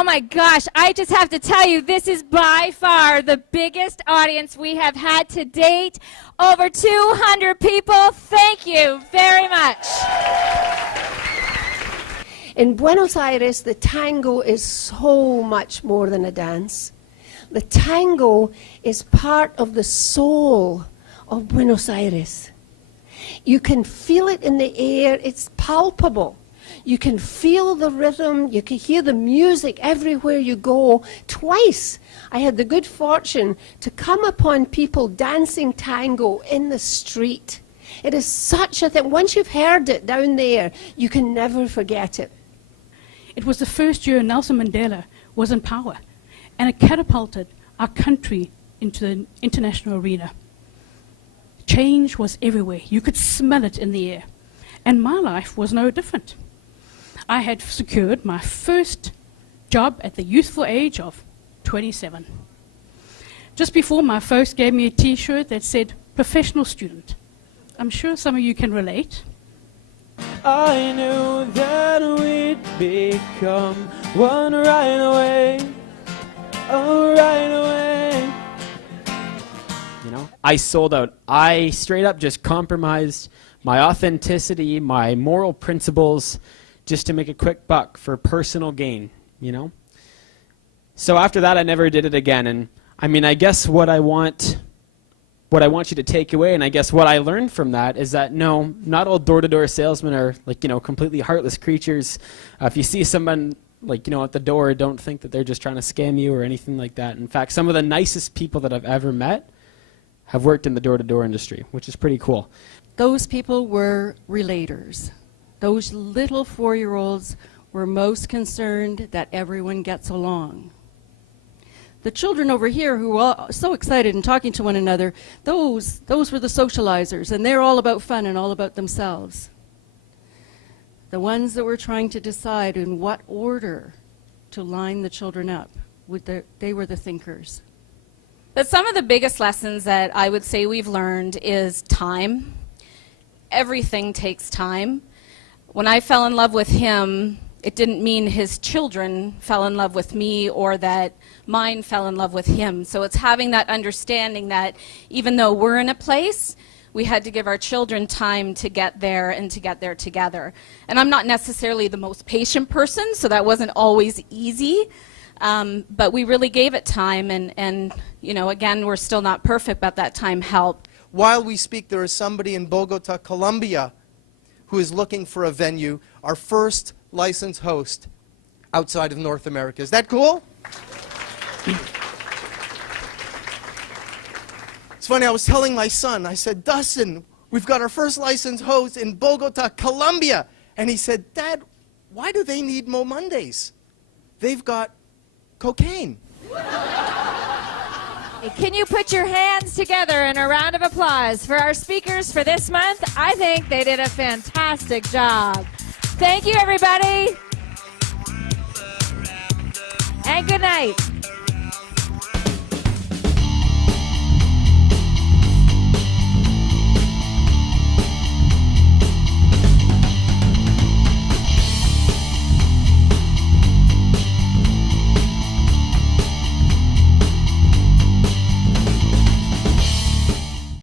Oh my gosh, I just have to tell you, this is by far the biggest audience we have had to date. Over 200 people. Thank you very much. In Buenos Aires, the tango is so much more than a dance. The tango is part of the soul of Buenos Aires. You can feel it in the air. It's palpable. You can feel the rhythm. You can hear the music everywhere you go. Twice, I had the good fortune to come upon people dancing tango in the street. It is such a thing. Once you've heard it down there, you can never forget it. It was the first year Nelson Mandela was in power, and it catapulted our country into the international arena. Change was everywhere. You could smell it in the air. And my life was no different. I had secured my first job at the youthful age of 27. Just before, my folks gave me a T-shirt that said, professional student. I'm sure some of you can relate. I knew that we'd become one right away. Oh, right away. You know, I sold out. I straight up just compromised my authenticity, my moral principles, just to make a quick buck for personal gain, you know? So after that, I never did it again. And I mean, I guess what I want you to take away, and I guess what I learned from that is that no, not all door-to-door salesmen are like, you know, completely heartless creatures. If you see someone like, you know, at the door, don't think that they're just trying to scam you or anything like that. In fact, some of the nicest people that I've ever met have worked in the door-to-door industry, which is pretty cool. Those people were relators. Those little 4-year-olds were most concerned that everyone gets along. The children over here who were all so excited and talking to one another, those were the socializers, and they're all about fun and all about themselves. The ones that were trying to decide in what order to line the children up, they were the thinkers. But some of the biggest lessons that I would say we've learned is time. Everything takes time. When I fell in love with him, it didn't mean his children fell in love with me or that mine fell in love with him. So it's having that understanding that even though we're in a place, we had to give our children time to get there and to get there together. And I'm not necessarily the most patient person, so that wasn't always easy. But we really gave it time, and you know, again, we're still not perfect, but that time helped. While we speak, there is somebody in Bogota, Colombia, who is looking for a venue, our first licensed host outside of North America. Is that cool? It's funny, I was telling my son, I said, Dustin, we've got our first licensed host in Bogota, Colombia. And he said, Dad, why do they need MoMondays? They've got cocaine. Can you put your hands together in a round of applause for our speakers for this month? I think they did a fantastic job. Thank you, everybody. And good night.